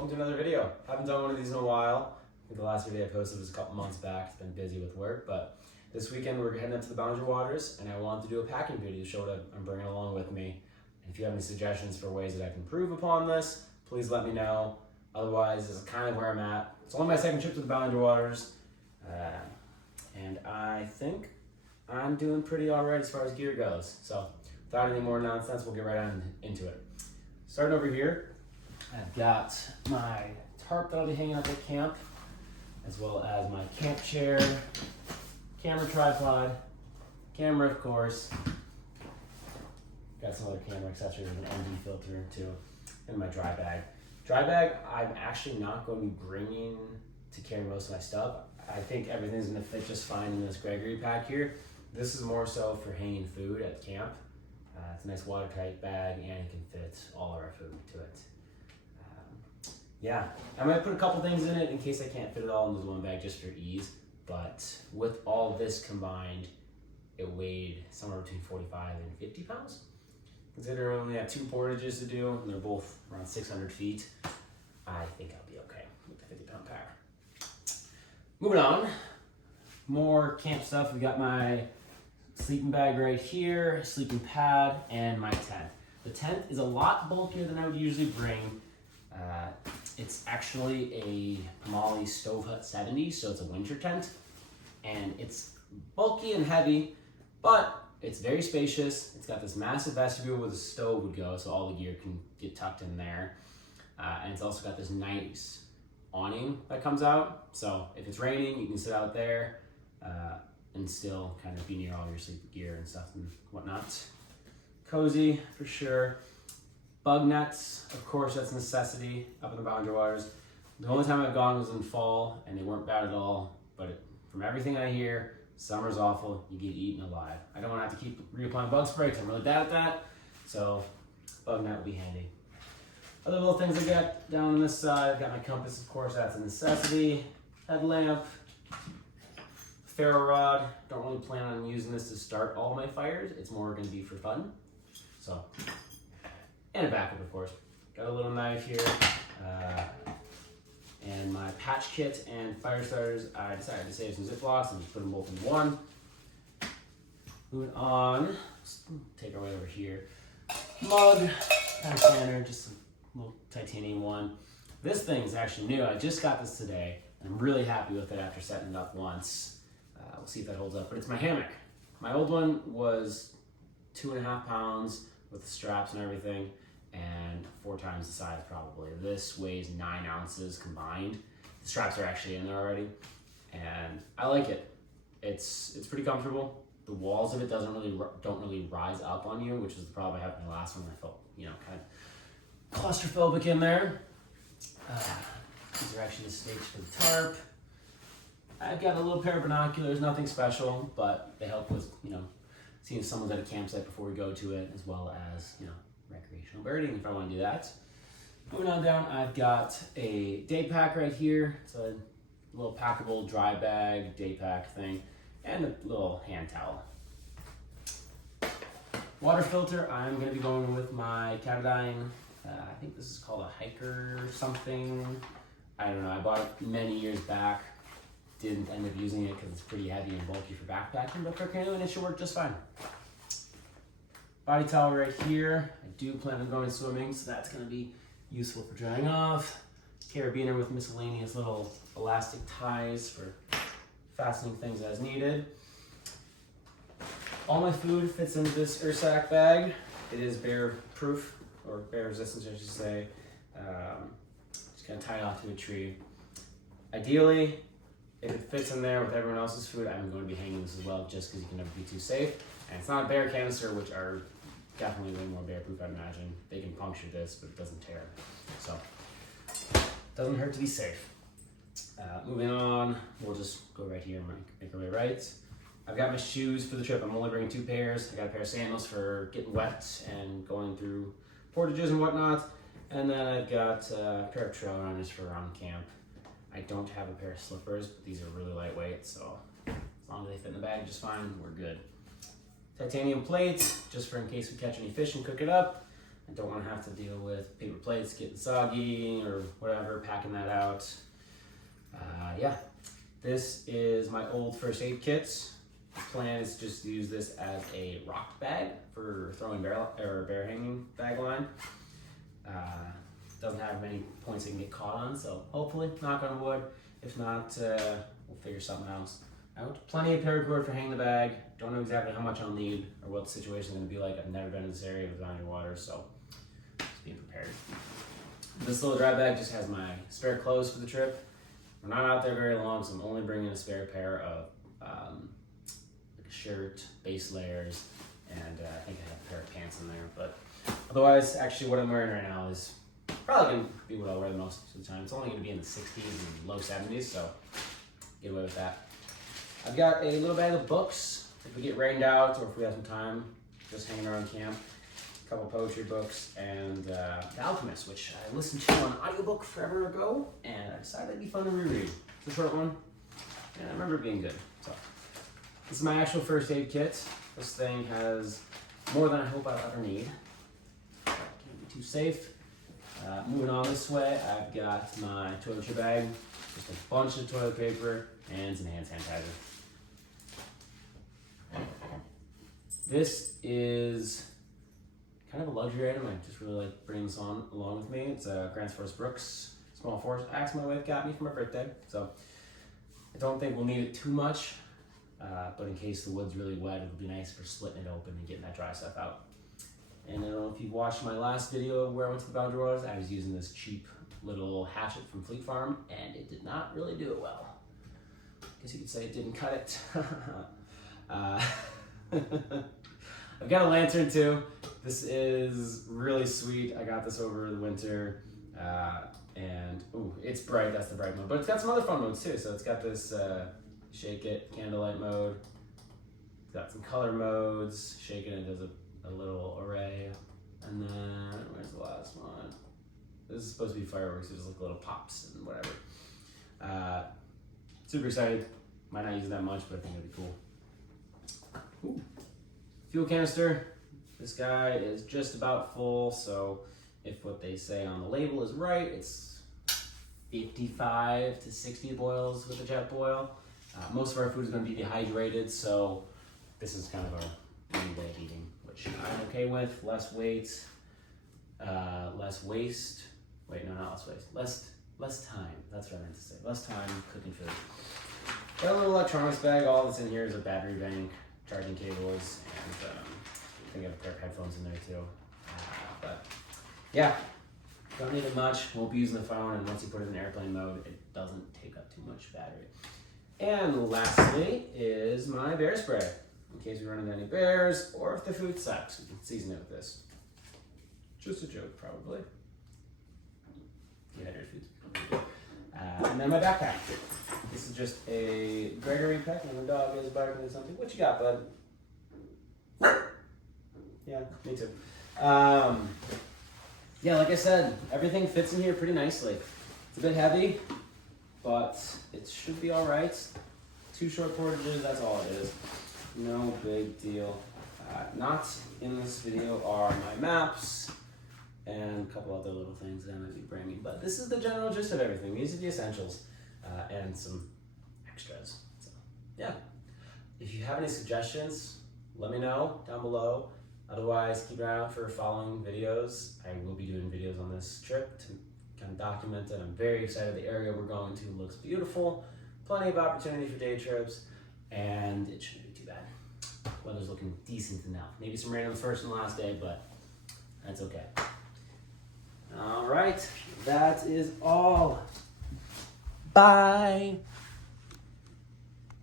welcome to another video. Haven't done one of these in a while. I think the last video I posted was a couple months back. It's been busy with work, but this weekend we're heading up to the Boundary Waters, and I wanted to do a packing video to show what I'm bringing along with me. And if you have any suggestions for ways that I can improve upon this, please let me know. Otherwise, this is kind of where I'm at. It's only my second trip to the Boundary Waters, and I think I'm doing pretty alright as far as gear goes. So without any more nonsense, we'll get right on into it. Starting over here, I've got my tarp that I'll be hanging up at camp, as well as my camp chair, camera tripod, camera of course, got some other camera accessories, an ND filter too, and my dry bag. Dry bag, I'm actually not going to be bringing to carry most of my stuff. I think everything's going to fit just fine in this Gregory pack here. This is more so for hanging food at camp. It's a nice watertight bag and it can fit all of our food to it. Yeah, I might put a couple things in it in case I can't fit it all into one bag just for ease. But with all this combined, it weighed somewhere between 45 and 50 pounds. Considering we only have 2 portages to do, and they're both around 600 feet, I think I'll be okay with the 50-pound pack. Moving on, more camp stuff. We got my sleeping bag right here, sleeping pad, and my tent. The tent is a lot bulkier than I would usually bring. It's actually a Molly Stove Hut 70, so it's a winter tent, and it's bulky and heavy, but it's very spacious. It's got this massive vestibule where the stove would go, so all the gear can get tucked in there. And it's also got this nice awning that comes out, so if it's raining, you can sit out there and still kind of be near all your sleep gear and stuff and whatnot. Cozy for sure. Bug nets, of course, that's a necessity up in the Boundary Waters. The only time I've gone was in fall, and they weren't bad at all, but from everything I hear, summer's awful, you get eaten alive. I don't want to have to keep reapplying bug spray because I'm really bad at that, so bug net would be handy. Other little things I got down on this side, I've got my compass, of course, that's a necessity. Headlamp, ferro rod. Don't really plan on using this to start all my fires. It's more going to be for fun. So, and a backup, of course. Got a little knife here, and my patch kit and fire starters. I decided to save some Ziplocs and just put them both in one. Moving on, let's take our way over here. Mug, kind of standard, just a little titanium one. This thing is actually new. I just got this today, and I'm really happy with it after setting it up once. We'll see if that holds up, but it's my hammock. My old one was 2.5 pounds with the straps and everything, and 4 times the size probably. This weighs 9 ounces combined. The straps are actually in there already, and I like it. It's pretty comfortable. The walls of it don't really rise up on you, which is the problem I had with my last one. I felt kind of claustrophobic in there. These are actually the stakes for the tarp. I've got a little pair of binoculars, nothing special, but they help with seeing if someone's at a campsite before we go to it, as well as recreational birding if I want to do that. Moving on down, I've got a day pack right here. It's a little packable dry bag day pack thing, and a little hand towel. Water filter, I'm going to be going with my Canoeing. I think this is called a hiker or something. I don't know. I bought it many years back. Didn't end up using it because it's pretty heavy and bulky for backpacking, but for canoeing it should work just fine. Body towel right here. I do plan on going swimming, so that's going to be useful for drying off. Carabiner with miscellaneous little elastic ties for fastening things as needed. All my food fits into this Ursack bag. It is bear proof, or bear resistant I should say. Just going to tie it off to a tree. Ideally, if it fits in there with everyone else's food, I'm going to be hanging this as well, just because you can never be too safe. And it's not a bear canister, which are definitely way more bear proof, I'd imagine. They can puncture this, but it doesn't tear. So, doesn't hurt to be safe. Moving on, we'll just go right here and make our way right. I've got my shoes for the trip. I'm only bringing 2 pairs. I got a pair of sandals for getting wet and going through portages and whatnot. And then I've got a pair of trail runners for around camp. I don't have a pair of slippers, but these are really lightweight, so as long as they fit in the bag just fine, we're good. Titanium plates, just for in case we catch any fish and cook it up. I don't want to have to deal with paper plates getting soggy or whatever, packing that out. Yeah, this is my old first aid kit. The plan is just to use this as a rock bag for throwing bear hanging bag line. Doesn't have many points it can get caught on, so hopefully, knock on wood. If not, we'll figure something else out. Plenty of paracord for hanging the bag. Don't know exactly how much I'll need or what the situation is going to be like. I've never been in this area with underwater, so just being prepared. This little dry bag just has my spare clothes for the trip. We're not out there very long, so I'm only bringing a spare pair of like a shirt, base layers, and I think I have a pair of pants in there. But otherwise, actually what I'm wearing right now is probably going to be what I'll wear the most of the time. It's only going to be in the 60s and low 70s, so get away with that. I've got a little bag of books if we get rained out or if we have some time just hanging around camp. A couple poetry books and The Alchemist, which I listened to on audiobook forever ago, and I decided it'd be fun to reread. It's a short one, and I remember it being good. So this is my actual first aid kit. This thing has more than I hope I'll ever need. Can't be too safe. Moving on this way, I've got my toiletry bag, just a bunch of toilet paper, and some hand sanitizer. This is kind of a luxury item. I just really like bringing this on along with me. It's a Grants Forest Brooks small forest axe my wife got me for my birthday. So I don't think we'll need it too much, but in case the wood's really wet, it'll be nice for splitting it open and getting that dry stuff out. And I don't know if you've watched my last video of where I went to the Boundary Waters, I was using this cheap little hatchet from Fleet Farm, and it did not really do it well. I guess you could say it didn't cut it. I've got a lantern too. This is really sweet. I got this over the winter, and ooh, it's bright. That's the bright mode, but it's got some other fun modes too. So it's got this shake it candlelight mode. It's got some color modes. Shaking it does a little array, and then where's the last one? This is supposed to be fireworks. So just like little pops and whatever. Super excited. Might not use it that much, but I think it'd be cool. Ooh. Fuel canister. This guy is just about full, so if what they say on the label is right, it's 55 to 60 boils with a jet boil. Most of our food is going to be dehydrated, so this is kind of our main way of eating, which I'm okay with. Less weight, less waste. Wait, no, not less waste. Less time. That's what I meant to say. Less time cooking food. Got a little electronics bag. All that's in here is a battery bank, charging cables, and I think I have a pair of headphones in there too. But yeah, don't need it much. Won't be using the phone, and once you put it in airplane mode, it doesn't take up too much battery. And lastly is my bear spray, in case we run into any bears or if the food sucks. We can season it with this. Just a joke, probably. Dehydrated foods. And then my backpack. This is just a Gregory peck, and the dog is barking at something. What you got, bud? Yeah, me too. Yeah, like I said, everything fits in here pretty nicely. It's a bit heavy, but it should be all right. 2 short portages, that's all it is. No big deal. Not in this video are my maps and a couple other little things that I might be bringing, but this is the general gist of everything. These are the essentials and some extras. So, yeah. If you have any suggestions, let me know down below. Otherwise, keep an eye out for following videos. I will be doing videos on this trip to kind of document it. I'm very excited. The area we're going to looks beautiful. Plenty of opportunity for day trips, and it shouldn't be too bad. Weather's looking decent enough. Maybe some rain on the first and last day, but that's okay. All right, that is all. Bye.